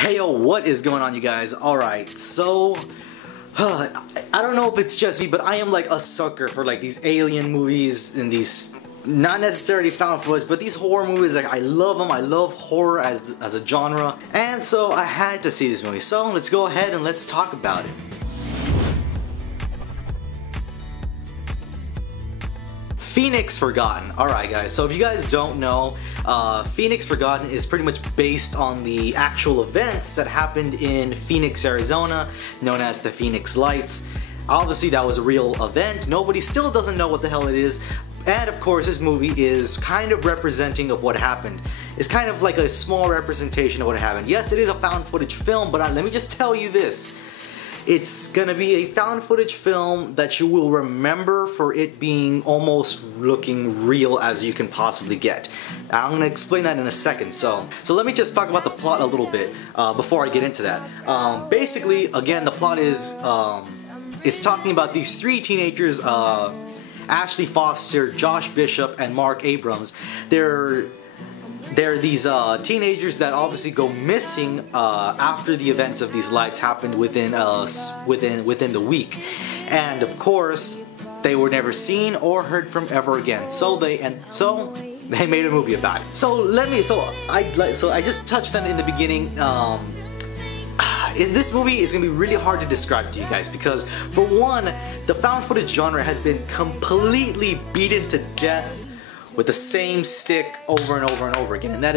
Hey yo, what is going on, you guys? Alright, so I don't know if it's just me, but I am like a sucker for like these alien movies and these not necessarily found footage, but these horror movies. Like, I love them. I love horror as a genre, and so I had to see this movie. So let's go ahead and let's talk about it. Phoenix Forgotten. Alright guys, so if you guys don't know, Phoenix Forgotten is pretty much based on the actual events that happened in Phoenix, Arizona, known as the Phoenix Lights. Obviously that was a real event. Nobody still doesn't know what the hell it is. And of course this movie is kind of representing of what happened. It's kind of like a small representation of what happened. Yes, it is a found footage film, but let me just tell you this. It's gonna be a found footage film that you will remember for it being almost looking real as you can possibly get. I'm gonna explain that in a second. So let me just talk about the plot a little bit before I get into that. Basically, again, the plot is it's talking about these three teenagers, Ashley Foster, Josh Bishop, and Mark Abrams. They're these teenagers that obviously go missing after the events of these lights happened within the week, and of course they were never seen or heard from ever again. So they made a movie about it. So I just touched on it in the beginning. This movie is going to be really hard to describe to you guys because, for one, the found footage genre has been completely beaten to death with the same stick over and over and over again, and that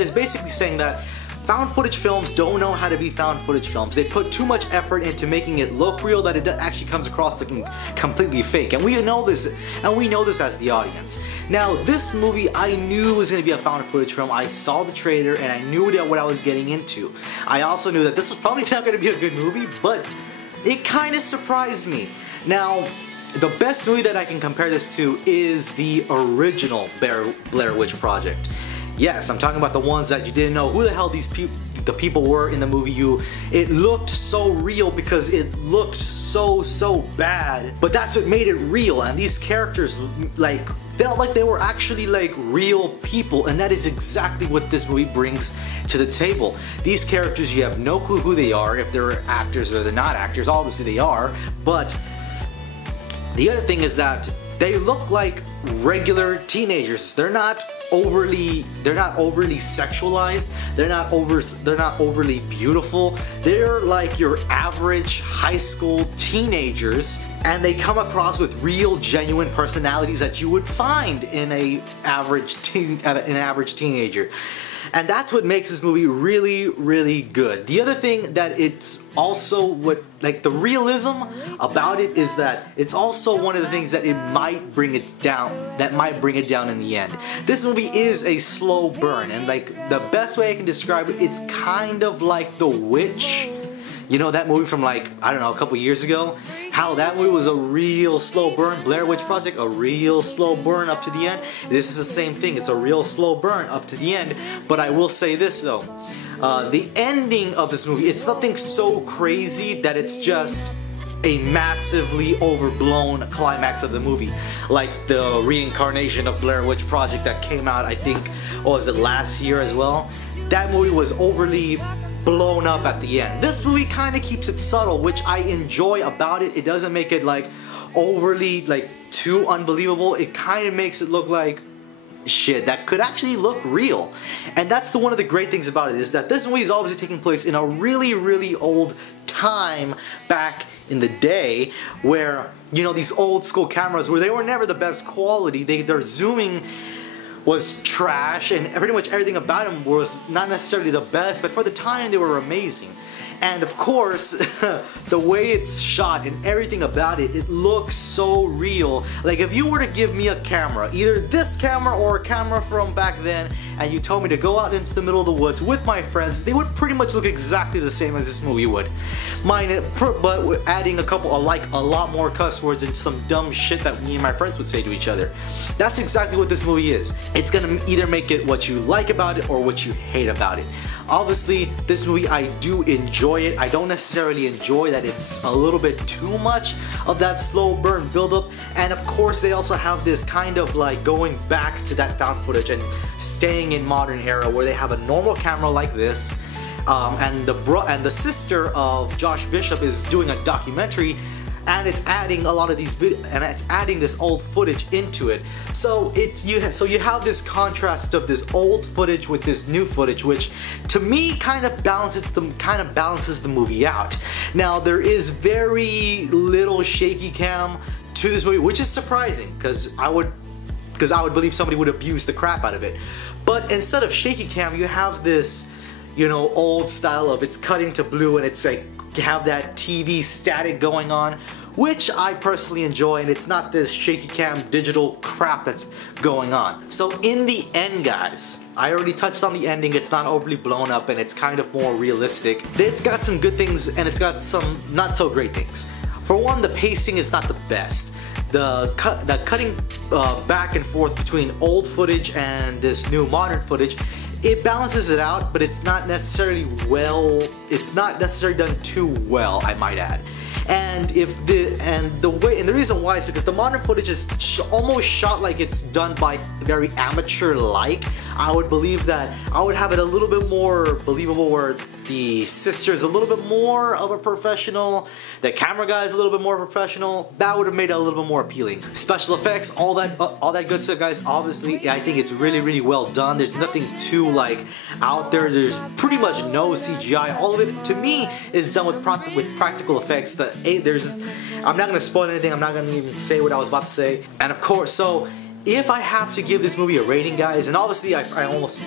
is basically saying that found footage films don't know how to be found footage films. They put too much effort into making it look real that it actually comes across looking completely fake, and we know this as the audience. Now, this movie I knew was going to be a found footage film. I saw the trailer and I knew what I was getting into. I also knew that this was probably not going to be a good movie, but it kind of surprised me. Now, the best movie that I can compare this to is the original Blair Witch Project. Yes, I'm talking about the ones that you didn't know who the hell the people were in the movie. It looked so real because it looked so bad, but that's what made it real, and these characters like felt like they were actually like real people, and that is exactly what this movie brings to the table. These characters, you have no clue who they are, if they're actors or they're not actors. Obviously they are, but the other thing is that they look like regular teenagers. They're not overly sexualized. They're not overly beautiful. They're like your average high school teenagers, and they come across with real, genuine personalities that you would find in an average teenager. And that's what makes this movie really good. The other thing that it's also the realism about it is that it's also one of the things that might bring it down in the end. This movie is a slow burn, and like the best way I can describe it, it's kind of like The Witch. You know that movie from like, I don't know, a couple years ago? How that movie was a real slow burn. Blair Witch Project, a real slow burn up to the end. This is the same thing. It's a real slow burn up to the end. But I will say this though. The ending of this movie, it's nothing so crazy that it's just a massively overblown climax of the movie. Like the reincarnation of Blair Witch Project that came out, I think, was it last year as well? That movie was overly blown up at the end. This movie kind of keeps it subtle, which I enjoy about it. It doesn't make it like overly like too unbelievable. It kind of makes it look like shit that could actually look real. And that's one of the great things about it, is that this movie is obviously taking place in a really old time back in the day, where, you know, these old school cameras where they were never the best quality. Their zooming was trash, and pretty much everything about them was not necessarily the best, but for the time they were amazing. And of course, the way it's shot and everything about it, it looks so real. Like if you were to give me a camera, either this camera or a camera from back then, and you told me to go out into the middle of the woods with my friends, they would pretty much look exactly the same as this movie would. But adding a lot more cuss words and some dumb shit that me and my friends would say to each other. That's exactly what this movie is. It's gonna either make it what you like about it or what you hate about it. Obviously, this movie, I do enjoy it. I don't necessarily enjoy that it's a little bit too much of that slow burn buildup. And of course, they also have this kind of like going back to that found footage and staying in modern era where they have a normal camera like this, and the sister of Josh Bishop is doing a documentary, and it's adding a lot of these and it's adding this old footage into it. So you have this contrast of this old footage with this new footage, which to me kind of balances the movie out. Now there is very little shaky cam to this movie, which is surprising because I would believe somebody would abuse the crap out of it. But instead of shaky cam, you have this, you know, old style of it's cutting to blue and it's like you have that TV static going on, which I personally enjoy, and it's not this shaky cam digital crap that's going on. So in the end, guys, I already touched on the ending. It's not overly blown up and it's kind of more realistic. It's got some good things and it's got some not so great things. For one, the pacing is not the best. The cutting back and forth between old footage and this new modern footage, it balances it out, but it's not necessarily done too well, I might add. And the reason why is because the modern footage is almost shot like it's done by very amateur-like. I would believe that I would have it a little bit more believable where the sister is a little bit more of a professional, the camera guy is a little bit more professional. That would have made it a little bit more appealing. Special effects, all that good stuff, guys. Obviously, I think it's really well done. There's nothing too like out there. There's pretty much no CGI. All of it, to me, is done with practical effects. I'm not gonna spoil anything. I'm not gonna even say what I was about to say. And of course, so if I have to give this movie a rating, guys, and obviously I almost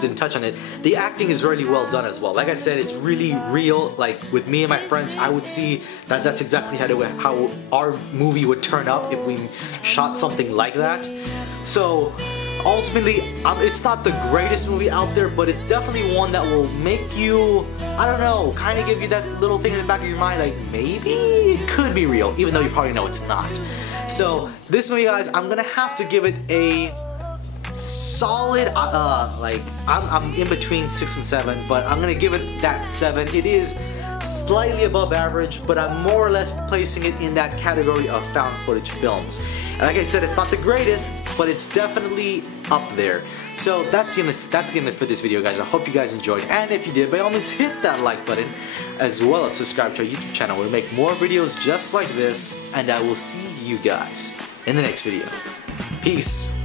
didn't touch on it, the acting is really well done as well. Like I said, it's really real. Like with me and my friends, I would see that that's exactly how our movie would turn up if we shot something like that. So ultimately, it's not the greatest movie out there, but it's definitely one that will make you, I don't know, kind of give you that little thing in the back of your mind, like maybe it could be real, even though you probably know it's not. So this movie, guys, I'm gonna have to give it a solid, like I'm in between 6 and 7, but I'm gonna give it that 7. It is slightly above average, but I'm more or less placing it in that category of found footage films. And like I said, it's not the greatest, but it's definitely up there. So that's the end of for this video, guys. I hope you guys enjoyed, and if you did, by all means hit that like button, as well as subscribe to our YouTube channel. We make more videos just like this, and I will see you guys in the next video. Peace.